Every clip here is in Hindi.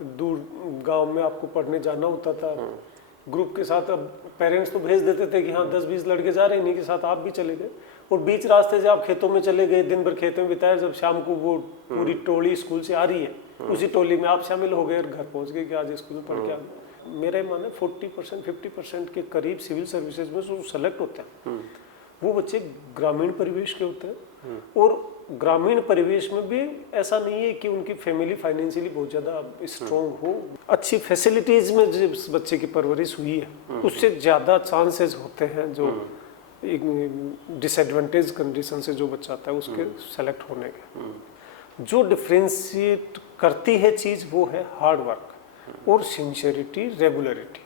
दूर गांव में आपको पढ़ने जाना होता था ग्रुप के साथ। अब पेरेंट्स तो भेज देते थे कि हाँ 10-20 लड़के जा रहे हैं, इन्हीं के साथ आप भी चले गए, और बीच रास्ते से आप खेतों में चले गए, दिन भर खेतों में बिताया। जब शाम को वो पूरी टोली स्कूल से आ रही है, उसी टोली में आप शामिल हो गए और घर पहुंच गए कि आज स्कूल में पढ़ के आ गए। मेरा मानना 40% 50% के करीब सिविल सर्विसेज में जो सेलेक्ट होते हैं वो बच्चे ग्रामीण परिवेश के होते हैं। और ग्रामीण परिवेश में भी ऐसा नहीं है कि उनकी फैमिली फाइनेंशियली बहुत ज़्यादा स्ट्रॉन्ग हो, अच्छी फैसिलिटीज़ में जिस बच्चे की परवरिश हुई है उससे ज़्यादा चांसेस होते हैं जो एक डिसएडवांटेज कंडीशन से जो बच्चा आता है उसके सेलेक्ट होने के। जो डिफ्रेंशिएट करती है चीज़ वो है हार्ड वर्क और सिंसियरिटी, रेगुलरिटी।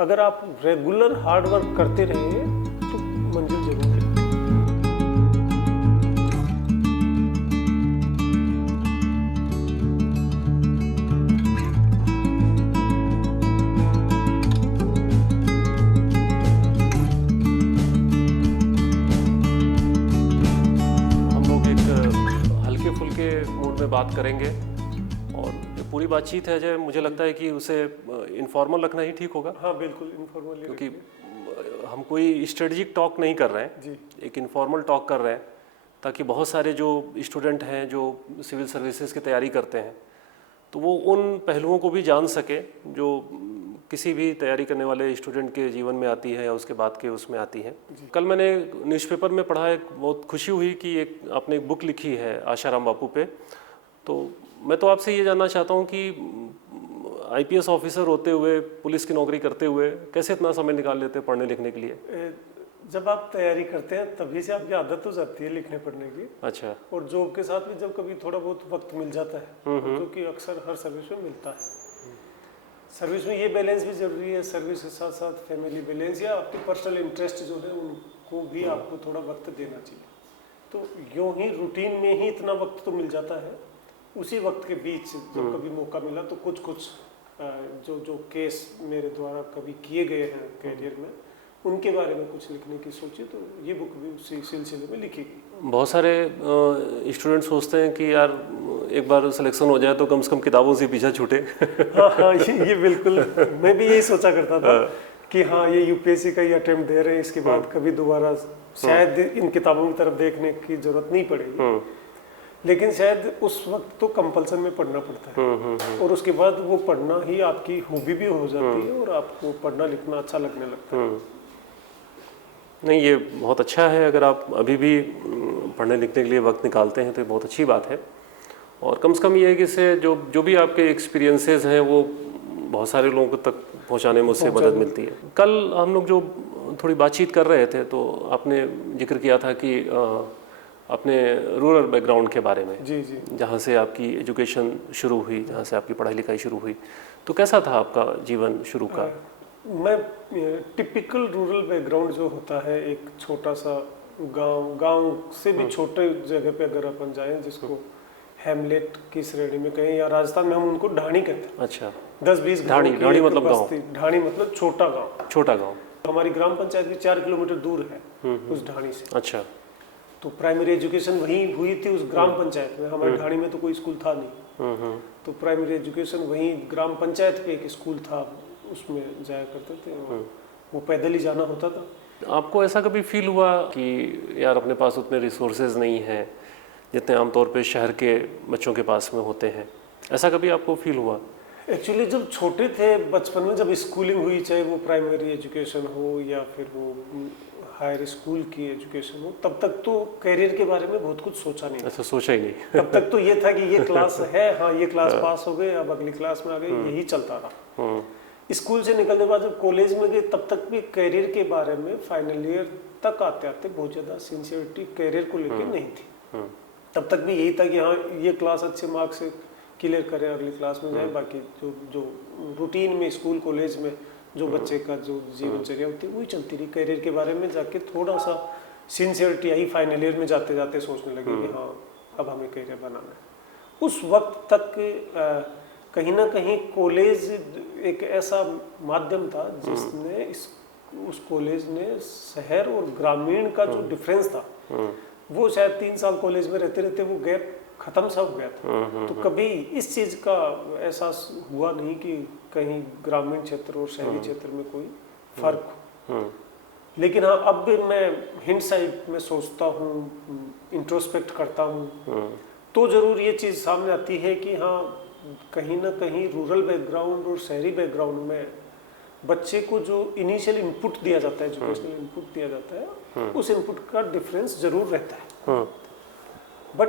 अगर आप रेगुलर हार्ड वर्क करते रहिए तो मंजिल जरूर है। बात करेंगे और जो पूरी बातचीत है जो मुझे लगता है कि उसे इनफॉर्मल रखना ही ठीक होगा। हाँ बिल्कुल इनफॉर्मल, क्योंकि हम कोई स्ट्रेटजिक टॉक नहीं कर रहे हैं जी, एक इनफॉर्मल टॉक कर रहे हैं, ताकि बहुत सारे जो स्टूडेंट हैं जो सिविल सर्विसेज की तैयारी करते हैं तो वो उन पहलुओं को भी जान सके जो किसी भी तैयारी करने वाले स्टूडेंट के जीवन में आती है या उसके बाद के उसमें आती है। कल मैंने न्यूज़पेपर में पढ़ा, एक बहुत खुशी हुई कि एक आपने एक बुक लिखी है आशाराम बापू पे। तो मैं तो आपसे ये जानना चाहता हूँ कि आईपीएस ऑफिसर होते हुए, पुलिस की नौकरी करते हुए कैसे इतना समय निकाल लेते हैं पढ़ने लिखने के लिए? जब आप तैयारी करते हैं तभी से आपकी आदत हो जाती है लिखने पढ़ने की। अच्छा। और जॉब के साथ भी जब कभी थोड़ा बहुत वक्त मिल जाता है, जो कि अक्सर हर सर्विस में मिलता है। सर्विस में ये बैलेंस भी जरूरी है, सर्विस के साथ साथ फैमिली बैलेंस या आपके पर्सनल इंटरेस्ट जो है उनको भी आपको थोड़ा वक्त देना चाहिए। तो यूँ ही रूटीन में ही इतना वक्त तो मिल जाता है, उसी वक्त के बीच जब कभी मौका मिला तो कुछ जो केस मेरे द्वारा कभी किए गए हैं कैरियर में उनके बारे में कुछ लिखने की सोची, तो ये बुक भी उसी सिलसिले में लिखी गई। बहुत सारे स्टूडेंट सोचते हैं कि यार एक बार सिलेक्शन हो जाए तो कम से कम किताबों से पीछा छूटे। हाँ ये बिल्कुल, मैं भी यही सोचा करता था कि हाँ ये यूपीएससी का ही अटेम्प्ट दे रहे हैं, इसके बाद कभी दोबारा शायद इन किताबों की तरफ देखने की जरूरत नहीं पड़ेगी। लेकिन शायद उस वक्त तो कंपल्सन में पढ़ना पड़ता है और उसके बाद वो पढ़ना ही आपकी हॉबी भी हो जाती है और आपको पढ़ना लिखना अच्छा लगने लगता है। नहीं, ये बहुत अच्छा है, अगर आप अभी भी पढ़ने लिखने के लिए वक्त निकालते हैं तो ये बहुत अच्छी बात है। और कम से कम ये है कि इससे जो भी आपके एक्सपीरियंसेस हैं वो बहुत सारे लोगों तक पहुंचाने में उससे मदद मिलती है। कल हम लोग जो थोड़ी बातचीत कर रहे थे तो आपने जिक्र किया था कि अपने रूरल बैकग्राउंड के बारे में, जी, जहाँ से आपकी एजुकेशन शुरू हुई, जहाँ से आपकी पढ़ाई लिखाई शुरू हुई, तो कैसा था आपका जीवन शुरू का? मैं टिपिकल रूरल बैकग्राउंड जो होता है, एक छोटा सा गांव से भी छोटे जगह पे अगर अपन जाएं, जिसको हैमलेट की श्रेणी में कहें या राजस्थान में हम उनको ढाणी कहते हैं। अच्छा। 10-20 ढाणी मतलब गाँव? ढाणी मतलब छोटा गाँव। छोटा गाँव। हमारी ग्राम पंचायत भी 4 किलोमीटर दूर है उस ढाणी से। अच्छा। तो प्राइमरी एजुकेशन वहीं हुई थी उस ग्राम पंचायत में। हमारे ढाणी में तो कोई स्कूल था नहीं, तो प्राइमरी एजुकेशन वहीं ग्राम पंचायत पे एक स्कूल था, उसमें जाया करते थे। वो पैदल ही जाना होता था। आपको ऐसा कभी फील हुआ कि यार अपने पास उतने रिसोर्सेज नहीं हैं जितने आमतौर पे शहर के बच्चों के पास में होते हैं? ऐसा कभी आपको फील हुआ? एक्चुअली जब छोटे थे, बचपन में जब स्कूलिंग हुई, चाहे वो प्राइमरी एजुकेशन हो या फिर वो हायर स्कूल की एजुकेशन हो, तब तक तो करियर के बारे में बहुत कुछ सोचा नहीं। ऐसा सोचा ही नहीं। तब तक तो ये था कि ये क्लास है, हाँ ये क्लास पास हो गए, अब अगली क्लास में आ गए, यही चलता रहा। स्कूल से निकलने के बाद जब कॉलेज में गए तब तक भी करियर के बारे में फाइनल ईयर तक आते आते बहुत ज़्यादा सिंसियरिटी करियर को लेकर नहीं थी। तब तक भी यही था कि हाँ ये क्लास अच्छे मार्क्स से क्लियर करें, अगली क्लास में जाए, बाकी जो रूटीन में स्कूल कॉलेज में जो बच्चे का जो जीवनचर्या होती है वही चलती रही। करियर के बारे में जाके थोड़ा सा सिंसियरिटी आई, फाइनल ईयर में जाते जाते सोचने लगे कि हाँ अब हमें करियर बनाना है। उस वक्त तक कहीं ना कहीं कॉलेज एक ऐसा माध्यम था जिसने उस कॉलेज ने शहर और ग्रामीण का जो डिफरेंस था वो शायद 3 साल कॉलेज में रहते रहते वो गैप खत्म सा हो गया था। तो कभी इस चीज का एहसास हुआ नहीं कि कहीं ग्रामीण क्षेत्र और शहरी क्षेत्र में कोई फर्क हो। लेकिन हाँ, अब भी मैं हिंडसाइट में सोचता हूँ, इंट्रोस्पेक्ट करता हूँ, तो जरूर ये चीज सामने आती है कि हाँ, कहीं ना कहीं रूरल बैकग्राउंड और शहरी बैकग्राउंड में बच्चे को जो इनिशियल इनपुट दिया जाता है, एजुकेशनल इनपुट दिया जाता है, उस इनपुट का डिफरेंस जरूर रहता है। बट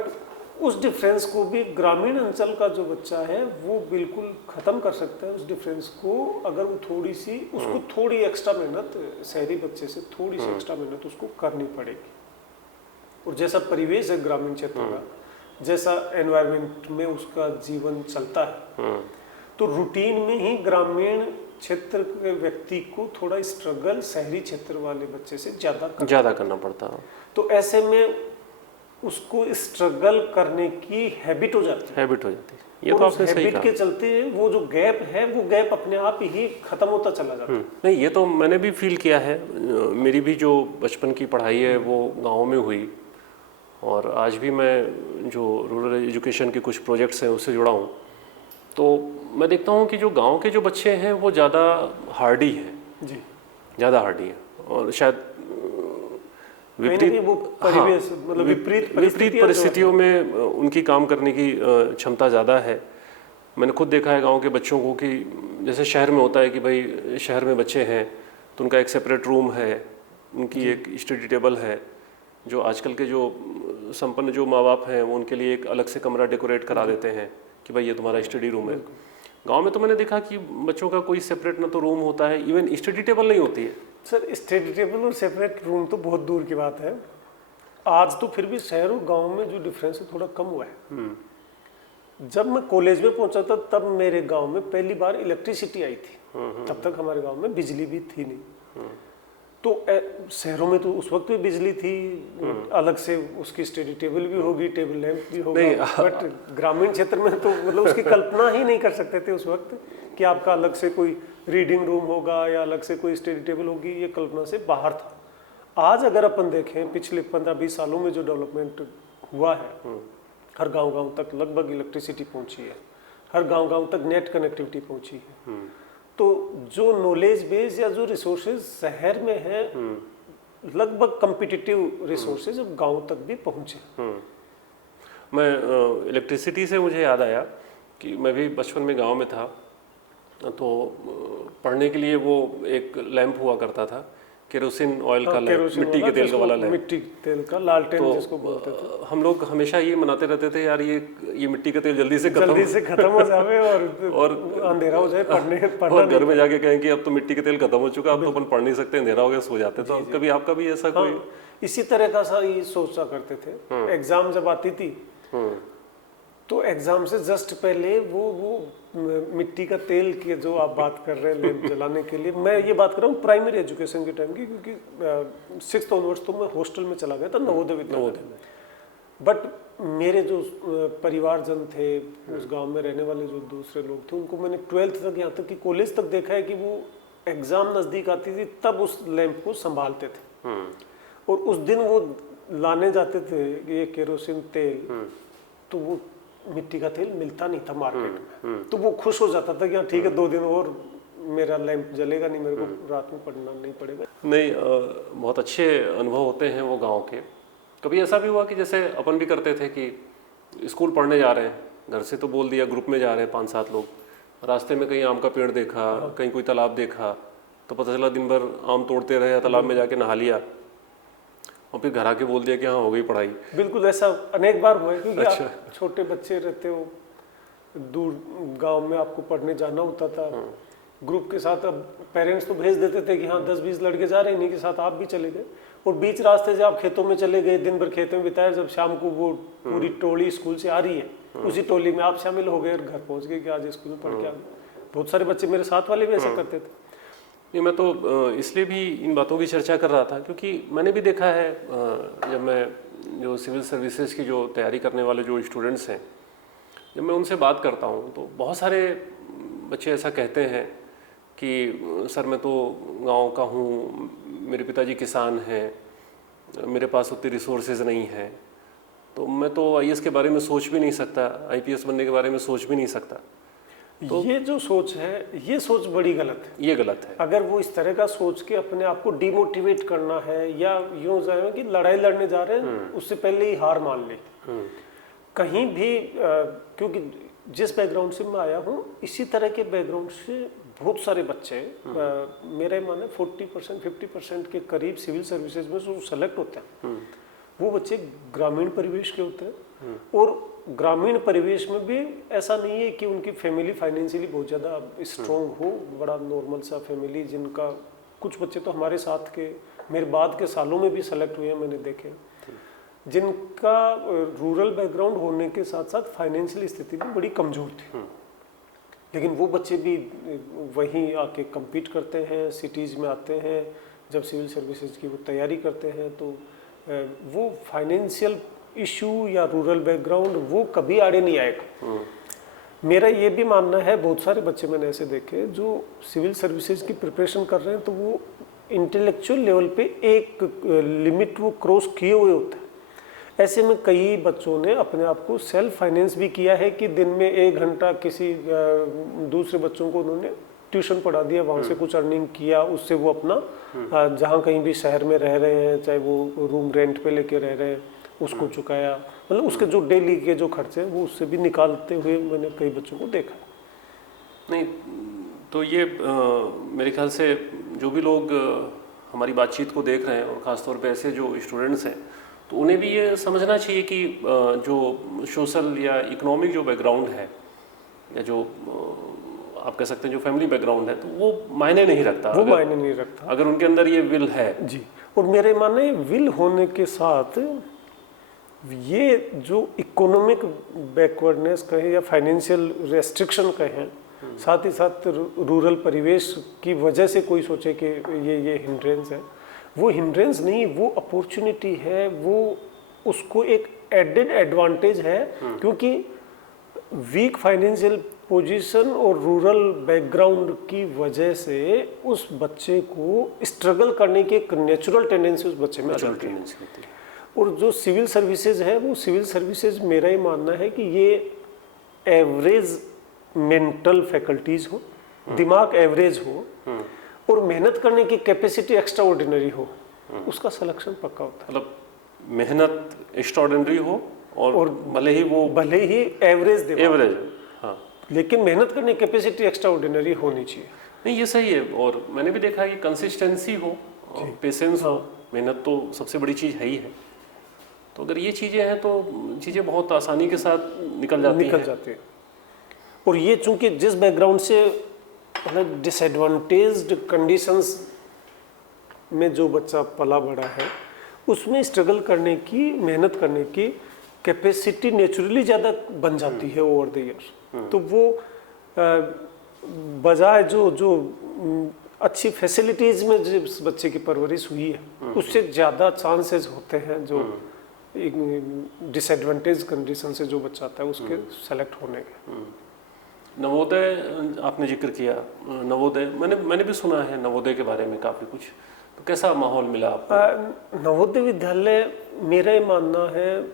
उस डिफरेंस को भी ग्रामीण अंचल का जो बच्चा है वो बिल्कुल खत्म कर सकता है। उस डिफरेंस को अगर वो थोड़ी सी, उसको थोड़ी एक्स्ट्रा मेहनत, शहरी बच्चे से थोड़ी सी एक्स्ट्रा मेहनत उसको करनी पड़ेगी। और जैसा परिवेश है ग्रामीण क्षेत्र का, जैसा एनवायरनमेंट में उसका जीवन चलता है, तो रूटीन में ही ग्रामीण क्षेत्र के व्यक्ति को थोड़ा स्ट्रगल शहरी क्षेत्र वाले बच्चे से ज्यादा करना पड़ता है। तो ऐसे में उसको स्ट्रगल करने की हैबिट हो जाती है। ये तो आपने सही हैबिट कहा। के चलते वो जो गैप है, वो गैप अपने आप ही खत्म होता चला जाता है। नहीं, ये तो मैंने भी फील किया है। मेरी भी जो बचपन की पढ़ाई है वो गाँव में हुई, और आज भी मैं जो रूरल एजुकेशन के कुछ प्रोजेक्ट्स हैं उससे जुड़ा हूँ। तो मैं देखता हूँ कि जो गांव के जो बच्चे हैं वो ज़्यादा हार्डी हैं जी, ज़्यादा हार्डी हैं, और शायद विपरीत परिस्थितियों में उनकी काम करने की क्षमता ज़्यादा है। मैंने खुद देखा है गांव के बच्चों को कि जैसे शहर में होता है कि भाई शहर में बच्चे हैं तो उनका एक सेपरेट रूम है, उनकी एक स्टडी टेबल है। जो आजकल के जो संपन्न जो माँ बाप हैं वो उनके लिए एक अलग से कमरा डेकोरेट करा देते हैं कि भाई ये तुम्हारा स्टडी रूम है। गांव में तो मैंने देखा कि बच्चों का कोई सेपरेट ना तो रूम होता है, इवन स्टडी टेबल नहीं होती है। सर, स्टडी टेबल और सेपरेट रूम तो बहुत दूर की बात है। आज तो फिर भी शहर और गांव में जो डिफरेंस है थोड़ा कम हुआ है। जब मैं कॉलेज में पहुंचा था तब मेरे गांव में पहली बार इलेक्ट्रिसिटी आई थी। तब तक हमारे गांव में बिजली भी थी नहीं। तो शहरों में तो उस वक्त भी बिजली थी, अलग से उसकी स्टडी टेबल भी होगी, टेबल लैंप भी होगा। बट ग्रामीण क्षेत्र में तो मतलब उसकी कल्पना ही नहीं कर सकते थे उस वक्त कि आपका अलग से कोई रीडिंग रूम होगा या अलग से कोई स्टडी टेबल होगी। ये कल्पना से बाहर था। आज अगर अपन देखें पिछले 15-20 सालों में जो डेवलपमेंट हुआ है, हर गांव तक लगभग इलेक्ट्रिसिटी पहुंची है, हर गांव तक नेट कनेक्टिविटी पहुंची है। तो जो नॉलेज बेस या जो रिसोर्सेज शहर में है, लगभग कम्पिटिटिव रिसोर्सेज अब गांव तक भी पहुंचे। मैं इलेक्ट्रिसिटी से मुझे याद आया कि मैं भी बचपन में गांव में था, तो पढ़ने के लिए वो एक लैंप हुआ करता था, केरोसिन ऑयल का लैंप, मिट्टी के तेल का वाला लैंप, मिट्टी तेल का लालटेन जिसको बोलते थे। हम लोग हमेशा ये मनाते रहते थे यार ये मिट्टी का तेल जल्दी से खत्म हो जाए और अंधेरा हो जाए, पढ़ना और घर में जाके कहें कि अब तो मिट्टी का तेल खत्म हो चुका, अब तो अपन पढ़ नहीं सकते, अंधेरा हो गया, सो जाते। तो कभी आपका भी ऐसा कोई इसी तरह का सा ये सोचा करते थे। एग्जाम जब आती थी तो एग्जाम से जस्ट पहले वो मिट्टी का तेल की जो आप बात कर रहे हैं लैंप जलाने के लिए, मैं ये बात कर रहा हूँ प्राइमरी एजुकेशन के टाइम की, क्योंकि 6th ऑनवर्ड्स तो मैं हॉस्टल में चला गया था, नवोदय विद्यालय में। बट मेरे जो परिवारजन थे, उस गांव में रहने वाले जो दूसरे लोग थे, उनको मैंने 12th तक, यहाँ तक कि कॉलेज तक देखा है कि वो एग्जाम नज़दीक आती थी तब उस लैंप को संभालते थे। और उस दिन वो लाने जाते थे ये केरोसिन तेल, तो वो मिट्टी का तेल मिलता नहीं था मार्केट में। तो वो खुश हो जाता था कि हाँ ठीक है, 2 दिन और मेरा लैंप जलेगा नहीं, मेरे को रात में पढ़ना नहीं पड़ेगा। नहीं, बहुत अच्छे अनुभव होते हैं वो गांव के। कभी ऐसा भी हुआ कि जैसे अपन भी करते थे कि स्कूल पढ़ने जा रहे हैं, घर से तो बोल दिया ग्रुप में जा रहे हैं 5-7 लोग, रास्ते में कहीं आम का पेड़ देखा, कहीं कोई तालाब देखा, तो पता चला दिन भर आम तोड़ते रहे, तालाब में जाके नहा लिया और फिर घर आके बोल दिया कि हाँ हो गई पढ़ाई। बिल्कुल ऐसा अनेक बार हुआ है, क्योंकि आप छोटे बच्चे रहते हो, दूर गांव में आपको पढ़ने जाना होता था ग्रुप के साथ। अब पेरेंट्स तो भेज देते थे कि हाँ 10-20 लड़के जा रहे हैं, इन्हीं के साथ आप भी चले गए। और बीच रास्ते से आप खेतों में चले गए, दिन भर खेतों में बिताया, जब शाम को वो पूरी टोली स्कूल से आ रही है, उसी टोली में आप शामिल हो गए और घर पहुंच गए कि आज स्कूल में पढ़ के आ गए। बहुत सारे बच्चे मेरे साथ वाले भी ऐसा करते थे। नहीं, मैं तो इसलिए भी इन बातों की चर्चा कर रहा था क्योंकि मैंने भी देखा है, जब मैं जो सिविल सर्विसेज की जो तैयारी करने वाले जो स्टूडेंट्स हैं, जब मैं उनसे बात करता हूँ तो बहुत सारे बच्चे ऐसा कहते हैं कि सर मैं तो गांव का हूँ, मेरे पिताजी किसान हैं, मेरे पास उतने रिसोर्सेज नहीं हैं, तो मैं तो आईएएस के बारे में सोच भी नहीं सकता, आईपीएस बनने के बारे में सोच भी नहीं सकता। तो ये जो सोच है, ये सोच बड़ी गलत है। ये गलत है। अगर वो इस तरह का सोच के अपने आप को डिमोटिवेट करना है, या यूँ जाए कि लड़ाई लड़ने जा रहे हैं, उससे पहले ही हार मान ली कहीं भी। क्योंकि जिस बैकग्राउंड से मैं आया हूँ, इसी तरह के बैकग्राउंड से बहुत सारे बच्चे, मेरा माने 40% 50% के करीब सिविल सर्विसेज में जो सेलेक्ट होते हैं, वो बच्चे ग्रामीण परिवेश के होते हैं। और ग्रामीण परिवेश में भी ऐसा नहीं है कि उनकी फैमिली फाइनेंशियली बहुत ज़्यादा स्ट्रॉन्ग हो, बड़ा नॉर्मल सा फैमिली, जिनका कुछ बच्चे तो हमारे साथ के, मेरे बाद के सालों में भी सेलेक्ट हुए हैं, मैंने देखे, जिनका रूरल बैकग्राउंड होने के साथ साथ फाइनेंशियल स्थिति भी बड़ी कमज़ोर थी। लेकिन वो बच्चे भी वहीं आके compete करते हैं, सिटीज़ में आते हैं, जब सिविल सर्विसेज की वो तैयारी करते हैं, तो वो फाइनेंशियल इशू या रूरल बैकग्राउंड वो कभी आड़े नहीं आएगा। मेरा ये भी मानना है, बहुत सारे बच्चे मैंने ऐसे देखे जो सिविल सर्विसेज की प्रिपरेशन कर रहे हैं, तो वो इंटेलेक्चुअल लेवल पे एक लिमिट वो क्रॉस किए हुए होते हैं। ऐसे में कई बच्चों ने अपने आप को सेल्फ फाइनेंस भी किया है कि दिन में 1 घंटा किसी दूसरे बच्चों को उन्होंने ट्यूशन पढ़ा दिया, वहाँ से कुछ अर्निंग किया, उससे वो अपना जहाँ कहीं भी शहर में रह रहे हैं, चाहे वो रूम रेंट पे लेके रह रहे हैं, उसको चुकाया। मतलब उसके जो डेली के जो खर्चे हैं वो उससे भी निकालते हुए मैंने कई बच्चों को देखा। नहीं तो ये मेरे ख्याल से जो भी लोग हमारी बातचीत को देख रहे हैं, और ख़ासतौर पे ऐसे जो स्टूडेंट्स हैं, तो उन्हें भी ये समझना चाहिए कि जो सोशल या इकोनॉमिक जो बैकग्राउंड है, या जो आप कह सकते हैं जो फैमिली बैकग्राउंड है, तो वो मायने नहीं रखता। वो मायने नहीं रखता अगर उनके अंदर ये विल है जी। और मेरे माने विल होने के साथ ये जो इकोनॉमिक बैकवर्डनेस कहें या फाइनेंशियल रेस्ट्रिक्शन कहें, साथ ही साथ रूरल परिवेश की वजह से कोई सोचे कि ये हिंड्रेंस है, वो हिंड्रेंस नहीं, वो अपॉर्चुनिटी है, वो उसको एक एडेड एडवांटेज है। क्योंकि वीक फाइनेंशियल पोजीशन और रूरल बैकग्राउंड की वजह से उस बच्चे को स्ट्रगल करने की एक नेचुरल टेंडेंसी उस बच्चे में आ जाती है। और जो सिविल सर्विसेज है, वो सिविल सर्विसेज मेरा ही मानना है कि ये एवरेज मेंटल फैकल्टीज हो, दिमाग एवरेज हो, और मेहनत करने की कैपेसिटी एक्स्ट्रा ऑर्डिनरी हो, उसका सिलेक्शन पक्का होता है। मतलब मेहनत एक्स्ट्राऑर्डिनरी हो और भले ही एवरेज, हाँ, लेकिन मेहनत करने की कैपेसिटी एक्स्ट्रा ऑर्डिनरी होनी चाहिए। नहीं ये सही है। और मैंने भी देखा है कि कंसिस्टेंसी हो, पेशेंस हो, मेहनत तो सबसे बड़ी चीज़ है ही है। तो अगर ये चीज़ें हैं तो चीज़ें बहुत आसानी के साथ निकल जाती हैं। और ये चूंकि जिस बैकग्राउंड से मतलब डिसएडवांटेज्ड कंडीशंस में जो बच्चा पला बड़ा है, उसमें स्ट्रगल करने की, मेहनत करने की कैपेसिटी नेचुरली ज़्यादा बन जाती है ओवर द ईयर। तो वो बजाय जो अच्छी फैसिलिटीज़ में जिस बच्चे की परवरिश हुई है, उससे ज़्यादा चांसेस होते हैं जो डिसएडवांटेज कंडीशन से जो बच्चा आता है उसके सेलेक्ट होने के। नवोदय आपने जिक्र किया, नवोदय मैंने भी सुना है नवोदय के बारे में काफ़ी कुछ, तो कैसा माहौल मिला आपको? नवोदय विद्यालय मेरा ये मानना है,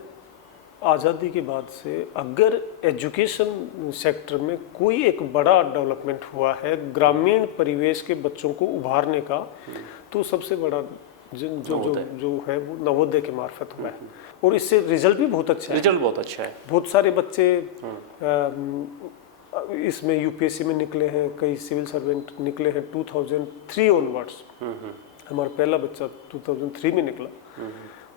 आज़ादी के बाद से अगर एजुकेशन सेक्टर में कोई एक बड़ा डेवलपमेंट हुआ है ग्रामीण परिवेश के बच्चों को उभारने का, तो सबसे बड़ा जो है वो नवोदय के मार्फत हुआ है। और इससे रिजल्ट भी बहुत अच्छा है। बहुत सारे बच्चे इसमें यूपीएससी में निकले हैं, कई सिविल सर्वेंट निकले हैं 2003 ऑनवर्ड्स। हमारा पहला बच्चा 2003 में निकला।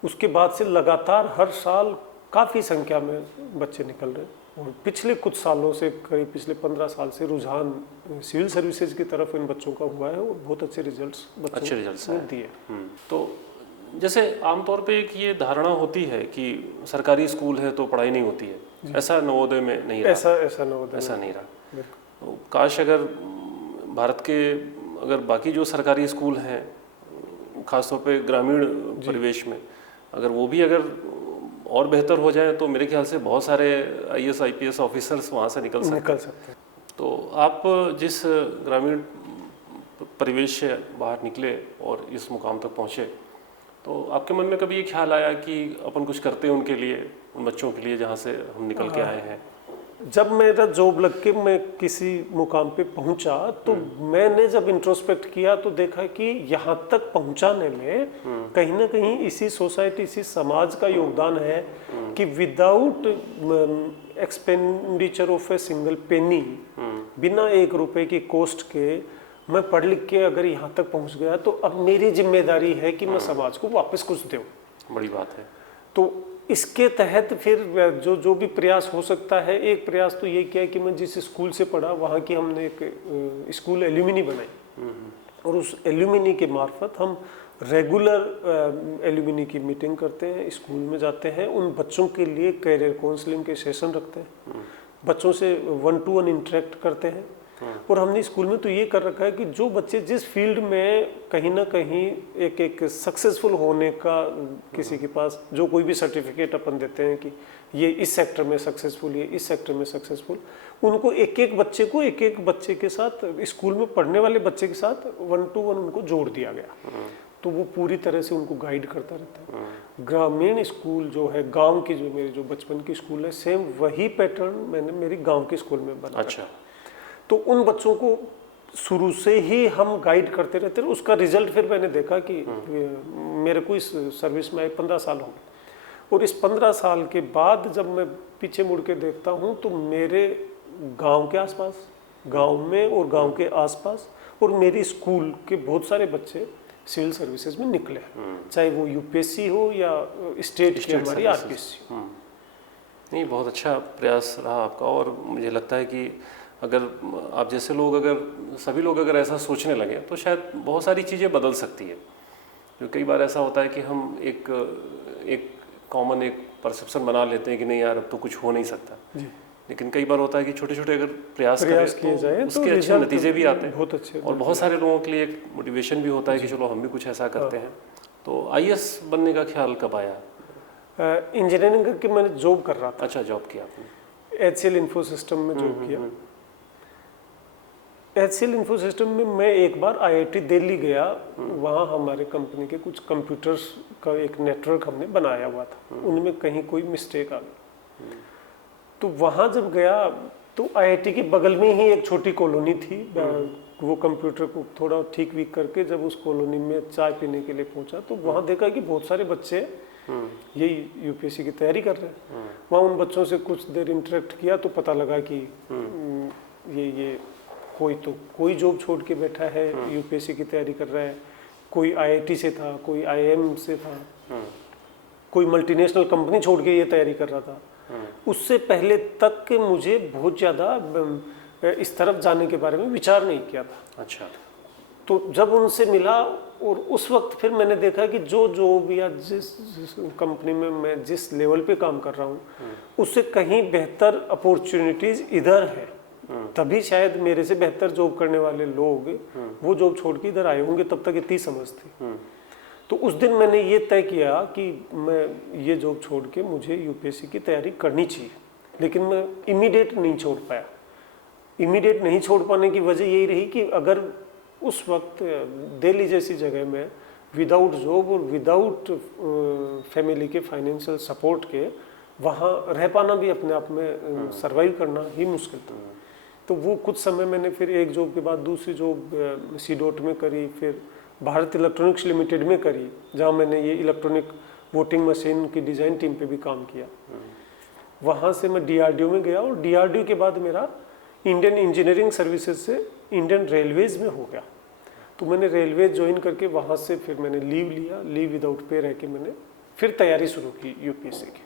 उसके बाद से लगातार हर साल काफ़ी संख्या में बच्चे निकल रहे हैं। और पिछले कुछ सालों से, करीब पिछले 15 साल से रुझान सिविल सर्विसेज की तरफ इन बच्चों का हुआ है और बहुत अच्छे रिजल्ट्स बच्चों ने दिए। तो जैसे आमतौर पे एक ये धारणा होती है कि सरकारी स्कूल है तो पढ़ाई नहीं होती है, ऐसा नवोदय में नहीं रहा। ऐसा नहीं रहा। तो काश अगर भारत के अगर बाकी जो सरकारी स्कूल हैं, खासतौर पे ग्रामीण परिवेश में, अगर वो भी अगर और बेहतर हो जाए तो मेरे ख्याल से बहुत सारे आईएएस आईपीएस ऑफिसर्स वहाँ से निकल सकते हैं। तो आप जिस ग्रामीण परिवेश से बाहर निकले और इस मुकाम तक पहुँचे, तो आपके मन में कभी ये ख्याल आया कि अपन कुछ करते हैं उनके लिए, उन बच्चों के लिए जहाँ से हम निकल के आए हैं? जब मेरा जॉब लग के मैं किसी मुकाम पे पहुंचा तो मैंने जब इंट्रोस्पेक्ट किया तो देखा कि यहाँ तक पहुंचाने में कहीं ना कहीं इसी सोसाइटी, इसी समाज का योगदान है कि without expenditure of a single penny, बिना 1 रुपए की कॉस्ट के मैं पढ़ लिख के अगर यहाँ तक पहुँच गया तो अब मेरी जिम्मेदारी है कि मैं समाज को वापस कुछ दूँ। बड़ी बात है। तो इसके तहत फिर जो भी प्रयास हो सकता है, एक प्रयास तो ये किया कि मैं जिस स्कूल से पढ़ा वहाँ की हमने एक स्कूल एल्यूमिनी बनाई और उस एल्यूमिनी के मार्फत हम रेगुलर एल्यूमिनी की मीटिंग करते हैं, स्कूल में जाते हैं, उन बच्चों के लिए कैरियर काउंसलिंग के सेशन रखते हैं, बच्चों से 1-to-1 इंटरेक्ट करते हैं। और हमने स्कूल में तो ये कर रखा है कि जो बच्चे जिस फील्ड में कहीं ना कहीं एक सक्सेसफुल होने का किसी के पास जो कोई भी सर्टिफिकेट अपन देते हैं कि ये इस सेक्टर में सक्सेसफुल, ये इस सेक्टर में सक्सेसफुल, उनको एक एक बच्चे के साथ स्कूल में पढ़ने वाले बच्चे के साथ 1-to-1 उनको जोड़ दिया गया। तो वो पूरी तरह से उनको गाइड करता रहता है। ग्रामीण स्कूल जो है, गांव की जो मेरी जो बचपन की स्कूल है, सेम वही पैटर्न मैंने मेरी गांव के स्कूल में बनाया। अच्छा। तो उन बच्चों को शुरू से ही हम गाइड करते रहते हैं। उसका रिजल्ट फिर मैंने देखा कि मेरे को इस सर्विस में आए 15 साल हो गए और इस 15 साल के बाद जब मैं पीछे मुड़ के देखता हूँ तो मेरे गांव के आसपास, गांव में और गांव के आसपास और मेरी स्कूल के बहुत सारे बच्चे सिविल सर्विसेज में निकले, चाहे वो यूपीएससी हो या स्टेट की हमारी आरपीएससी हो। नहीं, बहुत अच्छा प्रयास रहा आपका और मुझे लगता है कि अगर आप जैसे लोग, अगर सभी लोग अगर ऐसा सोचने लगे तो शायद बहुत सारी चीज़ें बदल सकती है। जो कई बार ऐसा होता है कि हम एक कॉमन एक परसेप्शन बना लेते हैं कि नहीं यार अब तो कुछ हो नहीं सकता जी। लेकिन कई बार होता है कि छोटे छोटे अगर प्रयास किए जाए उसके अच्छे नतीजे भी आते हैं, बहुत अच्छे, और बहुत सारे लोगों के लिए एक मोटिवेशन भी होता है कि चलो हम भी कुछ ऐसा करते हैं। तो आईएएस बनने का ख्याल कब आया? इंजीनियरिंग करके मैंने जॉब कर रहा था। अच्छा, जॉब किया आपने? HCL इन्फो सिस्टम में जॉब किया। HCL इन्फो सिस्टम में मैं एक बार IIT दिल्ली गया, वहाँ हमारे कंपनी के कुछ कंप्यूटर्स का एक नेटवर्क हमने बनाया हुआ था, उनमें कहीं कोई मिस्टेक आ गई। तो वहाँ जब गया तो IIT के बगल में ही एक छोटी कॉलोनी थी, वो कंप्यूटर को थोड़ा ठीक वीक करके जब उस कॉलोनी में चाय पीने के लिए पहुंचा तो वहाँ देखा कि बहुत सारे बच्चे यही यूपीएससी की तैयारी कर रहे हैं। वहाँ उन बच्चों से कुछ देर इंटरेक्ट किया तो पता लगा कि ये कोई जॉब छोड़ के बैठा है, यूपीएससी की तैयारी कर रहा है, कोई IIT से था, कोई IIM से था, कोई मल्टीनेशनल कंपनी छोड़ के ये तैयारी कर रहा था। उससे पहले तक मुझे बहुत ज़्यादा इस तरफ जाने के बारे में विचार नहीं किया था। अच्छा। तो जब उनसे मिला और उस वक्त फिर मैंने देखा कि जो जॉब या जिस कंपनी में मैं जिस लेवल पे काम कर रहा हूँ उससे कहीं बेहतर अपॉर्चुनिटीज़ इधर है, तभी शायद मेरे से बेहतर जॉब करने वाले लोग वो जॉब छोड़ के इधर आए होंगे, तब तक इतनी समझ थी। तो उस दिन मैंने ये तय किया कि मैं ये जॉब छोड़ के मुझे यूपीएससी की तैयारी करनी चाहिए, लेकिन मैं इमीडिएट नहीं छोड़ पाया। इमीडिएट नहीं छोड़ पाने की वजह यही रही कि अगर उस वक्त दिल्ली जैसी जगह में विदाउट जॉब और विदाउट फैमिली के फाइनेंशियल सपोर्ट के वहाँ रह पाना भी अपने आप में सर्वाइव करना ही मुश्किल था। तो वो कुछ समय मैंने फिर एक जॉब के बाद दूसरी जॉब C.DOT में करी, फिर भारत इलेक्ट्रॉनिक्स लिमिटेड में करी, जहाँ मैंने ये इलेक्ट्रॉनिक वोटिंग मशीन की डिज़ाइन टीम पे भी काम किया। वहाँ से मैं DRDO में गया और DRDO के बाद मेरा इंडियन इंजीनियरिंग सर्विसेज से इंडियन रेलवेज में हो गया। तो मैंने रेलवे ज्वाइन करके वहाँ से फिर मैंने लीव लिया, लीव विदाउट पे रह के मैंने फिर तैयारी शुरू की यूपीएससी की।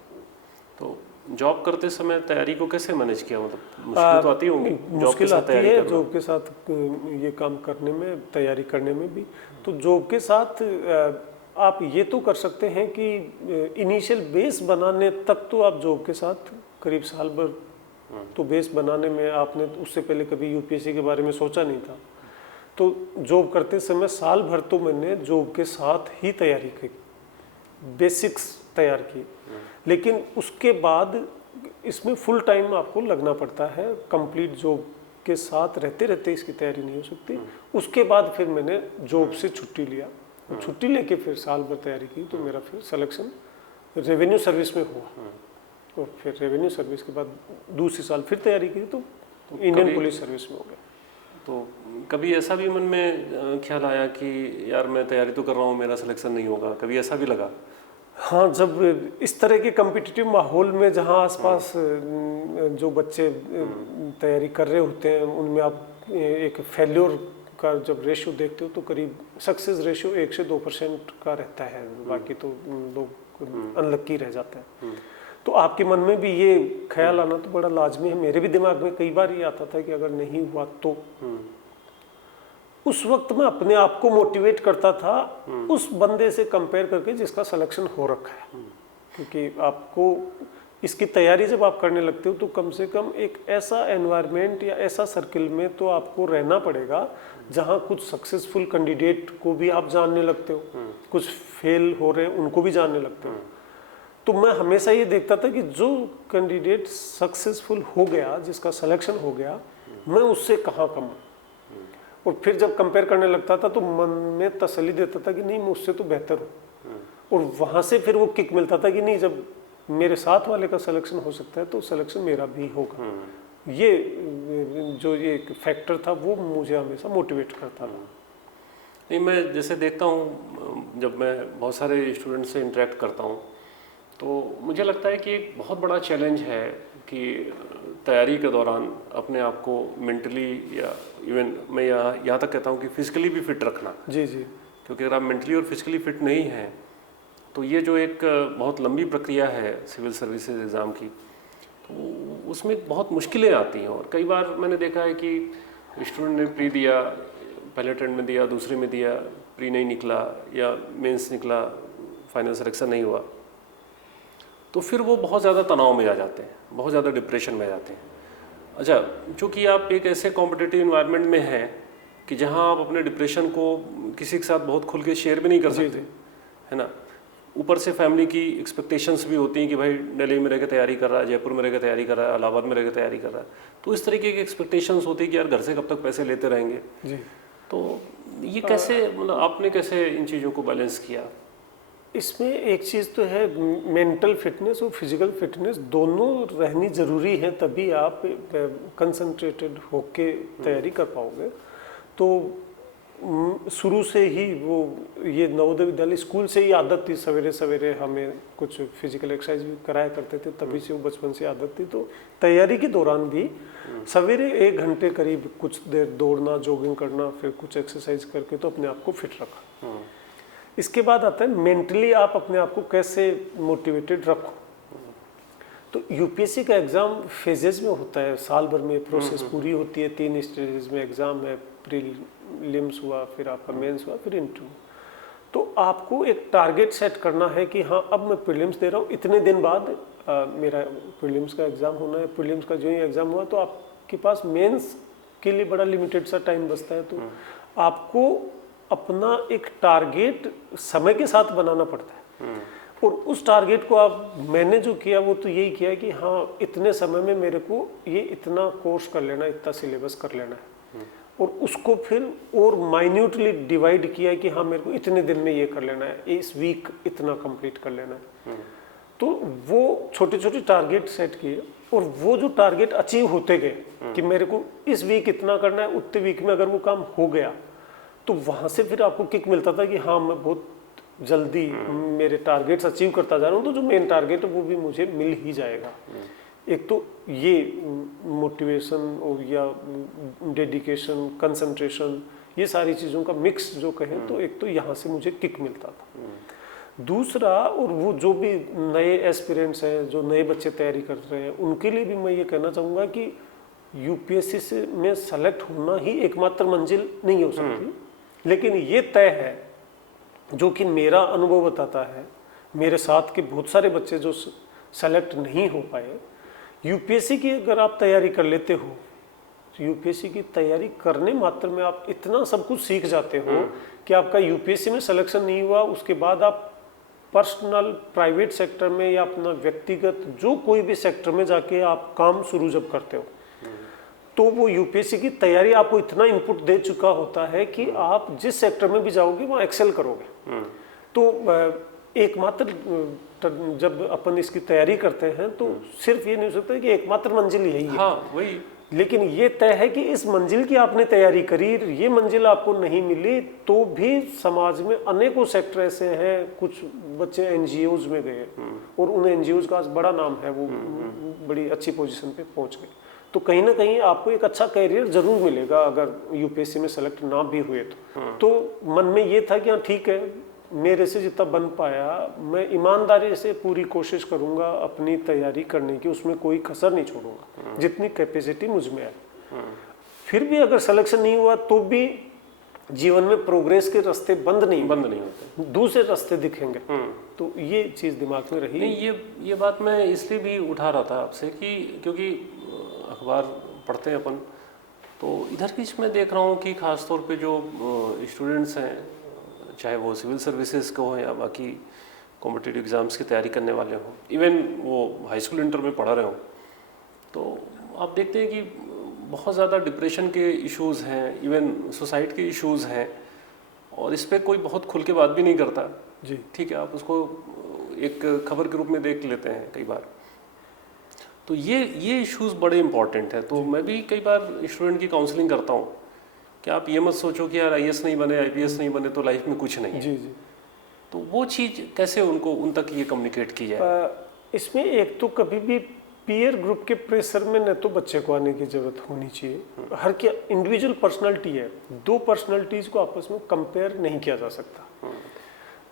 तो जॉब करते समय तैयारी को कैसे मैनेज किया? मतलब मुश्किल तो आती होंगी? मुश्किल आती है जॉब के साथ ये काम करने में, तैयारी करने में भी। तो जॉब के साथ आप ये तो कर सकते हैं कि इनिशियल बेस बनाने तक तो आप जॉब के साथ करीब साल भर तो बेस बनाने में आपने उससे पहले कभी यूपीएससी के बारे में सोचा नहीं था। तो जॉब करते समय साल भर तो मैंने जॉब के साथ ही तैयारी की, बेसिक्स तैयार की। लेकिन उसके बाद इसमें फुल टाइम आपको लगना पड़ता है, कंप्लीट जॉब के साथ रहते रहते इसकी तैयारी नहीं हो सकती। उसके बाद फिर मैंने जॉब से छुट्टी लिया, छुट्टी लेके फिर साल भर तैयारी की, तो मेरा फिर सिलेक्शन रेवेन्यू सर्विस में हुआ। और फिर रेवेन्यू सर्विस के बाद दूसरे साल फिर तैयारी की तो इंडियन पुलिस सर्विस में हो गया। तो कभी ऐसा भी मन में ख्याल आया कि यार मैं तैयारी तो कर रहा हूँ, मेरा सिलेक्शन नहीं होगा, कभी ऐसा भी लगा? हाँ, जब इस तरह के कम्पिटिटिव माहौल में जहाँ आसपास जो बच्चे तैयारी कर रहे होते हैं उनमें आप एक फेल्योर का जब रेशियो देखते हो तो करीब सक्सेस रेशियो 1 से 2% का रहता है, बाकी तो लोग अनलक्की रह जाते हैं। तो आपके मन में भी ये ख्याल आना तो बड़ा लाजमी है। मेरे भी दिमाग में कई बार ये आता था कि अगर नहीं हुआ तो। उस वक्त मैं अपने आप को मोटिवेट करता था उस बंदे से कंपेयर करके जिसका सिलेक्शन हो रखा है, क्योंकि आपको इसकी तैयारी जब आप करने लगते हो तो कम से कम एक ऐसा एनवायरनमेंट या ऐसा सर्किल में तो आपको रहना पड़ेगा जहाँ कुछ सक्सेसफुल कैंडिडेट को भी आप जानने लगते हो, कुछ फेल हो रहे हैं उनको भी जानने लगते हो। तो मैं हमेशा ये देखता था कि जो कैंडिडेट सक्सेसफुल हो गया, जिसका सिलेक्शन हो गया, मैं उससे कहाँ कम हूँ। और फिर जब कंपेयर करने लगता था तो मन में तसल्ली देता था कि नहीं मैं उससे तो बेहतर हूँ, और वहाँ से फिर वो किक मिलता था कि नहीं जब मेरे साथ वाले का सिलेक्शन हो सकता है तो सिलेक्शन मेरा भी होगा। ये जो ये फैक्टर था वो मुझे हमेशा मोटिवेट करता था। नहीं, मैं जैसे देखता हूँ जब मैं बहुत सारे स्टूडेंट से इंटरेक्ट करता हूँ तो मुझे लगता है कि एक बहुत बड़ा चैलेंज है कि तैयारी के दौरान अपने आप को मेंटली या इवन मैं यहाँ तक कहता हूँ कि फिजिकली भी फिट रखना। जी जी। क्योंकि अगर आप मेंटली और फिजिकली फिट नहीं हैं तो ये जो एक बहुत लंबी प्रक्रिया है सिविल सर्विसेज एग्ज़ाम की, तो उसमें बहुत मुश्किलें आती हैं। और कई बार मैंने देखा है कि स्टूडेंट ने प्री दिया, पहले अटेम्प्ट में दिया, दूसरे में दिया, प्री नहीं निकला या मेंस निकला, फाइनल सिलेक्शन नहीं हुआ, तो फिर वो बहुत ज़्यादा तनाव में आ जाते हैं, बहुत ज़्यादा डिप्रेशन में आ जाते हैं। अच्छा, चूँकि आप एक ऐसे कॉम्पिटिटिव इन्वायरमेंट में हैं कि जहाँ आप अपने डिप्रेशन को किसी के साथ बहुत खुल के शेयर भी नहीं कर सकते, है ना। ऊपर से फैमिली की एक्सपेक्टेशंस भी होती हैं कि भाई दिल्ली में रह के तैयारी कर रहा है, जयपुर में रह के तैयारी कर रहा है, इलाहाबाद में रह के तैयारी कर रहा है, तो इस तरीके की एक्सपेक्टेशंस होती है कि यार घर से कब तक पैसे लेते रहेंगे जी। तो ये कैसे, मतलब आपने कैसे इन चीज़ों को बैलेंस किया? इसमें एक चीज़ तो है, मेंटल फिटनेस और फिजिकल फिटनेस दोनों रहनी ज़रूरी है, तभी आप कंसंट्रेटेड होके तैयारी कर पाओगे। तो शुरू से ही वो ये नवोदय विद्यालय स्कूल से ही आदत थी, सवेरे सवेरे हमें कुछ फिजिकल एक्सरसाइज भी कराया करते थे, तभी से वो बचपन से आदत थी। तो तैयारी के दौरान भी सवेरे 1 घंटे करीब कुछ देर दौड़ना, जॉगिंग करना, फिर कुछ एक्सरसाइज करके तो अपने आप को फिट रखा। इसके बाद आता है मेंटली आप अपने आप को कैसे मोटिवेटेड रखो। तो यूपीएससी का एग्ज़ाम फेजेस में होता है, साल भर में प्रोसेस पूरी होती है, 3 स्टेजेस में एग्ज़ाम है, प्रीलिम्स हुआ, फिर आपका मेंस हुआ, फिर इंटरव्यू। तो आपको एक टारगेट सेट करना है कि हाँ अब मैं प्रीलिम्स दे रहा हूँ, इतने दिन बाद मेरा प्रीलिम्स का एग्ज़ाम होना है। प्रीलिम्स का जो ही एग्ज़ाम हुआ तो आपके पास मेंस के लिए बड़ा लिमिटेड सा टाइम बचता है, तो आपको अपना एक टारगेट समय के साथ बनाना पड़ता है। और उस टारगेट को मैंने जो किया वो तो यही किया कि हाँ इतने समय में मेरे को ये इतना कोर्स कर लेना है, इतना सिलेबस कर लेना है, और उसको फिर और माइन्यूटली डिवाइड किया कि हाँ मेरे को इतने दिन में ये कर लेना है, इस वीक इतना कंप्लीट कर लेना है। तो वो छोटे छोटे टारगेट सेट किए, और वो जो टारगेट अचीव होते गए कि मेरे को इस वीक इतना करना है, उतने वीक में अगर वो काम हो गया तो वहाँ से फिर आपको किक मिलता था कि हाँ मैं बहुत जल्दी मेरे टारगेट्स अचीव करता जा रहा हूँ, तो जो मेन टारगेट है वो भी मुझे मिल ही जाएगा। एक तो ये मोटिवेशन और या डेडिकेशन, कंसंट्रेशन, ये सारी चीज़ों का मिक्स जो कहें तो एक तो यहाँ से मुझे किक मिलता था। दूसरा, और वो जो भी नए एस्पिरेंट्स हैं, जो नए बच्चे तैयारी कर रहे हैं, उनके लिए भी मैं ये कहना चाहूँगा कि यूपीएससी से में सेलेक्ट होना ही एकमात्र मंजिल नहीं हो सकती, लेकिन ये तय है, जो कि मेरा अनुभव बताता है, मेरे साथ के बहुत सारे बच्चे जो सेलेक्ट नहीं हो पाए, यूपीएससी की अगर आप तैयारी कर लेते हो तो यूपीएससी की तैयारी करने मात्र में आप इतना सब कुछ सीख जाते हो कि आपका यूपीएससी में सिलेक्शन नहीं हुआ, उसके बाद आप पर्सनल प्राइवेट सेक्टर में या अपना व्यक्तिगत जो कोई भी सेक्टर में जाके आप काम शुरू जब करते हो तो वो यूपीएससी की तैयारी आपको इतना इनपुट दे चुका होता है कि आप जिस सेक्टर में भी जाओगे वहाँ एक्सेल करोगे। तो एकमात्र जब अपन इसकी तैयारी करते हैं तो सिर्फ ये नहीं हो सकता कि एकमात्र मंजिल यही है। हाँ वही, लेकिन ये तय है कि इस मंजिल की आपने तैयारी करी, ये मंजिल आपको नहीं मिली तो भी समाज में अनेकों सेक्टर ऐसे हैं, कुछ बच्चे एनजीओज में गए और उन एनजीओज का आज बड़ा नाम है, वो बड़ी अच्छी पोजीशन पे पहुंच गए। तो कहीं ना कहीं आपको एक अच्छा करियर जरूर मिलेगा अगर यूपीएससी में सेलेक्ट ना भी हुए तो मन में ये था कि हाँ ठीक है, मेरे से जितना बन पाया मैं ईमानदारी से पूरी कोशिश करूंगा अपनी तैयारी करने की, उसमें कोई कसर नहीं छोड़ूंगा, जितनी कैपेसिटी मुझ में है। फिर भी अगर सिलेक्शन नहीं हुआ तो भी जीवन में प्रोग्रेस के रास्ते बंद नहीं होते, दूसरे रास्ते दिखेंगे। तो ये चीज़ दिमाग में रही। नहीं, ये बात मैं इसलिए भी उठा रहा था आपसे कि क्योंकि अखबार पढ़ते हैं अपन, तो इधर बीच में देख रहा हूँ कि खासतौर पे जो स्टूडेंट्स हैं, चाहे वो सिविल सर्विसेज को हो या बाकी कॉम्पिटिटिव एग्ज़ाम्स की तैयारी करने वाले हों, इवन वो हाई स्कूल इंटर में पढ़ा रहे हों, तो आप देखते हैं कि बहुत ज़्यादा डिप्रेशन के इश्यूज़ हैं, इवन सुसाइड के इश्यूज़ हैं, और इस पर कोई बहुत खुल के बात भी नहीं करता जी। ठीक है, आप उसको एक खबर के रूप में देख लेते हैं कई बार। तो ये इश्यूज़ बड़े इंपॉर्टेंट है। तो मैं भी कई बार स्टूडेंट की काउंसलिंग करता हूँ कि आप ये मत सोचो कि यार आईएएस नहीं बने, आईपीएस नहीं बने तो लाइफ में कुछ नहीं है। जी जी। तो वो चीज़ कैसे उन तक ये कम्युनिकेट की जाए? इसमें एक तो कभी भी पीयर ग्रुप के प्रेशर में न तो बच्चे को आने की जरूरत होनी चाहिए। हर क्या इंडिविजुअल पर्सनालिटी है, दो पर्सनालिटीज को आपस में कंपेयर नहीं किया जा सकता।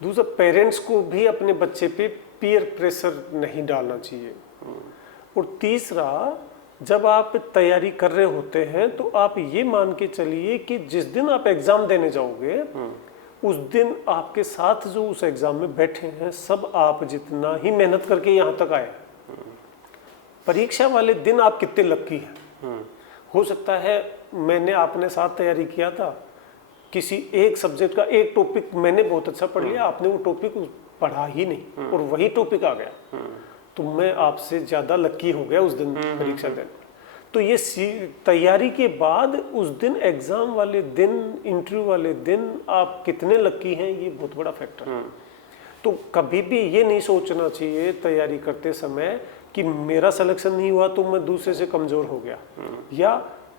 दूसरा, पेरेंट्स को भी अपने बच्चे पे पीयर प्रेशर नहीं डालना चाहिए। और तीसरा, जब आप तैयारी कर रहे होते हैं तो आप ये मान के चलिए कि जिस दिन आप एग्जाम देने जाओगे उस दिन आपके साथ जो उस एग्जाम में बैठे हैं सब आप जितना ही मेहनत करके यहाँ तक आए, परीक्षा वाले दिन आप कितने लक्की हैं। हो सकता है मैंने आपने साथ तैयारी किया था, किसी एक सब्जेक्ट का एक टॉपिक मैंने बहुत अच्छा पढ़ लिया, आपने वो टॉपिक पढ़ा ही नहीं और वही टॉपिक आ गया, तो मैं आपसे ज़्यादा लक्की हो गया उस दिन परीक्षा देने। तो ये तैयारी के बाद उस दिन एग्ज़ाम वाले दिन, इंटरव्यू वाले दिन आप कितने लक्की हैं, ये बहुत बड़ा फैक्टर है। तो कभी भी ये नहीं सोचना चाहिए तैयारी करते समय कि मेरा सिलेक्शन नहीं हुआ तो मैं दूसरे से कमज़ोर हो गया, या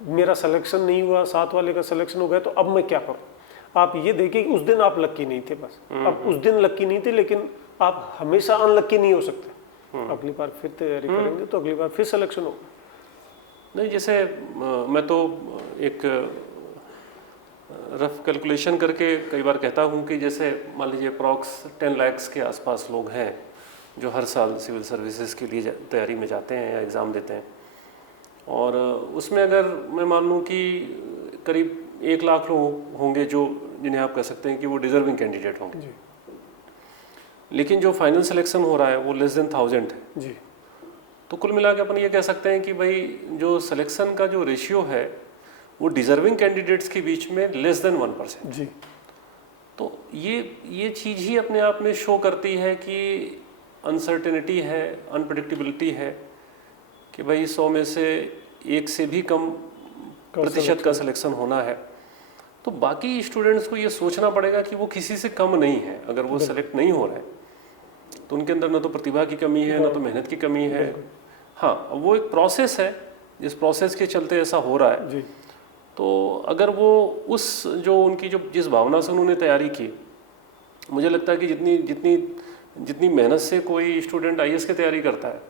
मेरा सिलेक्शन नहीं हुआ साथ वाले का सिलेक्शन हो गया तो अब मैं क्या करूं। आप ये देखिए कि उस दिन आप लक्की नहीं थे, बस अब उस दिन लक्की नहीं थे, लेकिन आप हमेशा अनलक्की नहीं हो सकते। अगली बार फिर तैयारी करेंगे तो अगली बार फिर सिलेक्शन होगा। नहीं, जैसे मैं तो एक रफ कैलकुलेशन करके कई बार कहता हूँ कि जैसे मान लीजिए अप्रॉक्स 10 लाख के आसपास लोग हैं जो हर साल सिविल सर्विसेज के लिए तैयारी में जाते हैं या एग्ज़ाम देते हैं, और उसमें अगर मैं मान लूँ कि करीब 1 लाख लोग होंगे जो जिन्हें आप कह सकते हैं कि वो डिज़र्विंग कैंडिडेट होंगे, लेकिन जो फाइनल सिलेक्शन हो रहा है वो लेस देन 1000 है जी। तो कुल मिला के अपन ये कह सकते हैं कि भाई जो सिलेक्शन का जो रेशियो है वो डिज़र्विंग कैंडिडेट्स के बीच में लेस देन 1% जी। तो ये चीज़ ही अपने आप में शो करती है कि अनसर्टेनिटी है, अनप्रेडिक्टेबिलिटी है, कि भाई 100 में से 1 से भी कम प्रतिशत का सिलेक्शन होना है। तो बाकी स्टूडेंट्स को ये सोचना पड़ेगा कि वो किसी से कम नहीं है। अगर वो सेलेक्ट नहीं हो रहे तो उनके अंदर ना तो प्रतिभा की कमी है, ना तो मेहनत की कमी है। हाँ, वो एक प्रोसेस है, जिस प्रोसेस के चलते ऐसा हो रहा है जी। तो अगर वो उस जो उनकी जो जिस भावना से उन्होंने तैयारी की, मुझे लगता है कि जितनी मेहनत से कोई स्टूडेंट आईएएस की तैयारी करता है,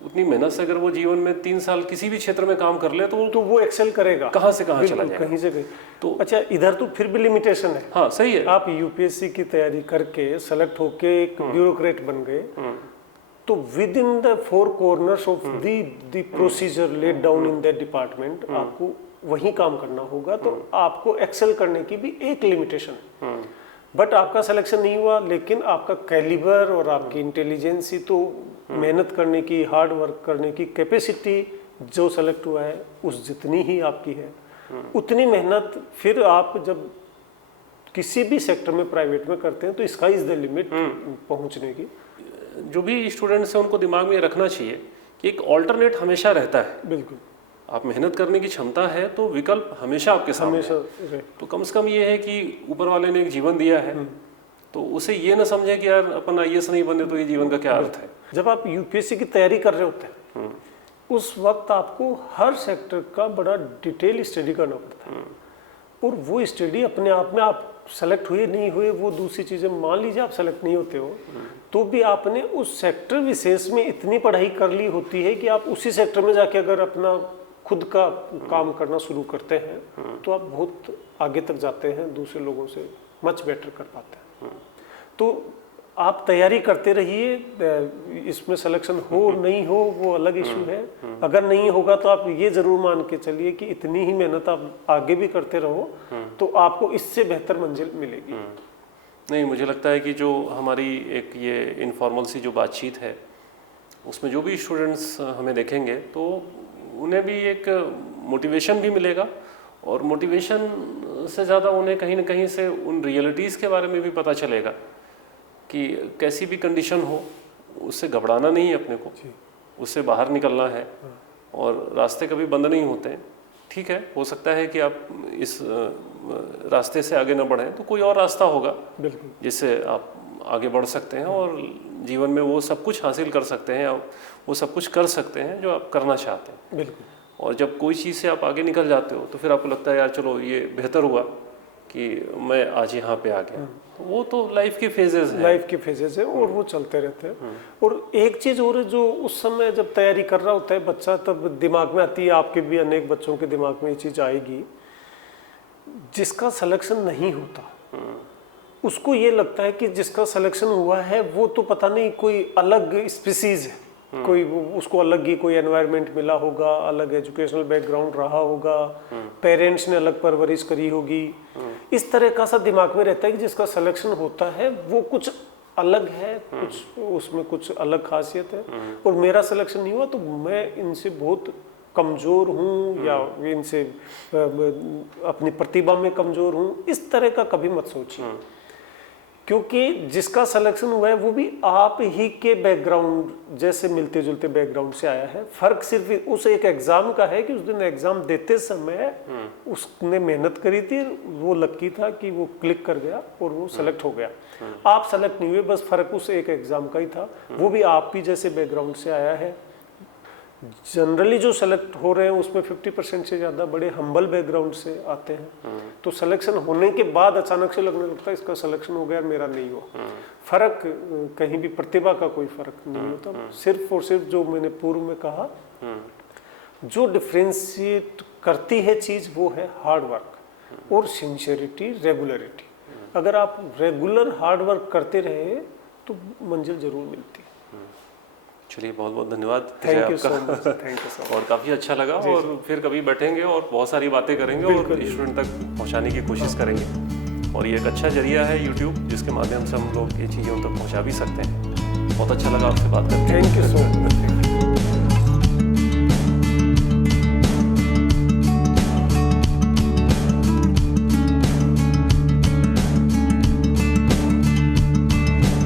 उतनी मेहनत से अगर वो जीवन में 3 साल किसी भी क्षेत्र में काम कर ले तो वो एक्सेल करेगा, कहाँ से कहाँ चला जाएगा, कहीं से कहीं। तो अच्छा, इधर तो फिर भी लिमिटेशन है। हाँ, सही है। आप यूपीएससी की तैयारी करके सेलेक्ट होके एक ब्यूरोक्रेट बन गए, तो with in the 4 corners of the procedure laid down in that department आपको वही काम करना होगा। तो आपको एक्सेल करने की भी एक लिमिटेशन है। बट आपका सिलेक्शन नहीं हुआ, लेकिन आपका कैलिबर और आपकी इंटेलिजेंसी, तो मेहनत करने की, हार्ड वर्क करने की कैपेसिटी जो सेलेक्ट हुआ है उस जितनी ही आपकी है, उतनी मेहनत फिर आप जब किसी भी सेक्टर में प्राइवेट में करते हैं तो स्काई इज द लिमिट पहुंचने की। जो भी स्टूडेंट्स हैं उनको दिमाग में रखना चाहिए कि एक ऑल्टरनेट हमेशा रहता है। बिल्कुल, आप मेहनत करने की क्षमता है तो विकल्प हमेशा आपके सामने है। तो कम से कम ये है कि ऊपर वाले ने एक जीवन दिया है, तो उसे ये ना समझे कि यार अपन आईएएस नहीं बने तो ये जीवन का क्या अर्थ है। जब आप यूपीएससी की तैयारी कर रहे होते हैं उस वक्त आपको हर सेक्टर का बड़ा डिटेल स्टडी करना पड़ता है, और वो स्टडी अपने आप में आप सेलेक्ट हुए नहीं हुए वो दूसरी चीज़ें, मान लीजिए आप सेलेक्ट नहीं होते हो तो भी आपने उस सेक्टर विशेष में इतनी पढ़ाई कर ली होती है कि आप उसी सेक्टर में जाके अगर अपना खुद का काम करना शुरू करते हैं तो आप बहुत आगे तक जाते हैं, दूसरे लोगों से मच बेटर कर पाते हैं। तो आप तैयारी करते रहिए, इसमें सिलेक्शन हो नहीं हो वो अलग इशू है। अगर नहीं होगा तो आप ये जरूर मान के चलिए कि इतनी ही मेहनत आप आगे भी करते रहो तो आपको इससे बेहतर मंजिल मिलेगी। नहीं, मुझे लगता है कि जो हमारी एक ये इनफॉर्मल सी जो बातचीत है उसमें जो भी स्टूडेंट्स हमें देखेंगे तो उन्हें भी एक मोटिवेशन भी मिलेगा, और मोटिवेशन से ज़्यादा उन्हें कहीं ना कहीं से उन रियलिटीज़ के बारे में भी पता चलेगा कि कैसी भी कंडीशन हो उससे घबराना नहीं है अपने को, उससे बाहर निकलना है, और रास्ते कभी बंद नहीं होते हैं। ठीक है, हो सकता है कि आप इस रास्ते से आगे ना बढ़ें तो कोई और रास्ता होगा जिससे आप आगे बढ़ सकते हैं और जीवन में वो सब कुछ हासिल कर सकते हैं, आप वो सब कुछ कर सकते हैं जो आप करना चाहते हैं। बिल्कुल। और जब कोई चीज़ से आप आगे निकल जाते हो तो फिर आपको लगता है यार चलो ये बेहतर हुआ कि मैं आज यहाँ पे आ गया। वो तो लाइफ के फेजेस हैं, लाइफ के फेजेस है और वो चलते रहते हैं। और एक चीज़ और है जो उस समय जब तैयारी कर रहा होता है बच्चा, तब दिमाग में आती है, आपके भी अनेक बच्चों के दिमाग में ये चीज़ आएगी, जिसका सिलेक्शन नहीं होता उसको ये लगता है कि जिसका सिलेक्शन हुआ है वो तो पता नहीं कोई अलग स्पीसीज है, कोई उसको अलग ही कोई एनवायरनमेंट मिला होगा, अलग एजुकेशनल बैकग्राउंड रहा होगा, पेरेंट्स ने अलग परवरिश करी होगी। इस तरह का सा दिमाग में रहता है कि जिसका सिलेक्शन होता है वो कुछ अलग है, कुछ उसमें कुछ अलग खासियत है, और मेरा सिलेक्शन नहीं हुआ तो मैं इनसे बहुत कमज़ोर हूँ या इनसे अपनी प्रतिभा में कमज़ोर हूँ। इस तरह का कभी मत सोचिए, क्योंकि जिसका सिलेक्शन हुआ है वो भी आप ही के बैकग्राउंड जैसे मिलते जुलते बैकग्राउंड से आया है। फर्क सिर्फ उस एक एग्जाम का है कि उस दिन एग्जाम देते समय उसने मेहनत करी थी, वो लकी था कि वो क्लिक कर गया और वो सेलेक्ट हो गया। आप सेलेक्ट नहीं हुए, बस फर्क उस एक एग्जाम का ही था, वो भी आप ही जैसे बैकग्राउंड से आया है। जनरली जो सेलेक्ट हो रहे हैं उसमें 50% से ज़्यादा बड़े हम्बल बैकग्राउंड से आते हैं। तो सिलेक्शन होने के बाद अचानक से लगने लगता है इसका सिलेक्शन हो गया, मेरा नहीं हुआ। फर्क कहीं भी प्रतिभा का कोई फर्क नहीं होता, सिर्फ और सिर्फ जो मैंने पूर्व में कहा, जो डिफ्रेंशिएट करती है चीज़ वो है हार्ड वर्क और सिंसियरिटी, रेगुलरिटी। अगर आप रेगुलर हार्ड वर्क करते रहे तो मंजिल जरूर मिलती है। चलिए, बहुत बहुत धन्यवाद। Thank you so much. Thank you so much. और काफ़ी अच्छा लगा, और फिर कभी बैठेंगे और बहुत सारी बातें करेंगे और स्टूडेंट तक पहुंचाने की कोशिश करेंगे। और ये एक अच्छा जरिया है यूट्यूब, जिसके माध्यम से हम लोग ये चीज़ें उन तक पहुंचा भी सकते हैं। बहुत अच्छा लगा आपसे बात करके। Thank you so much.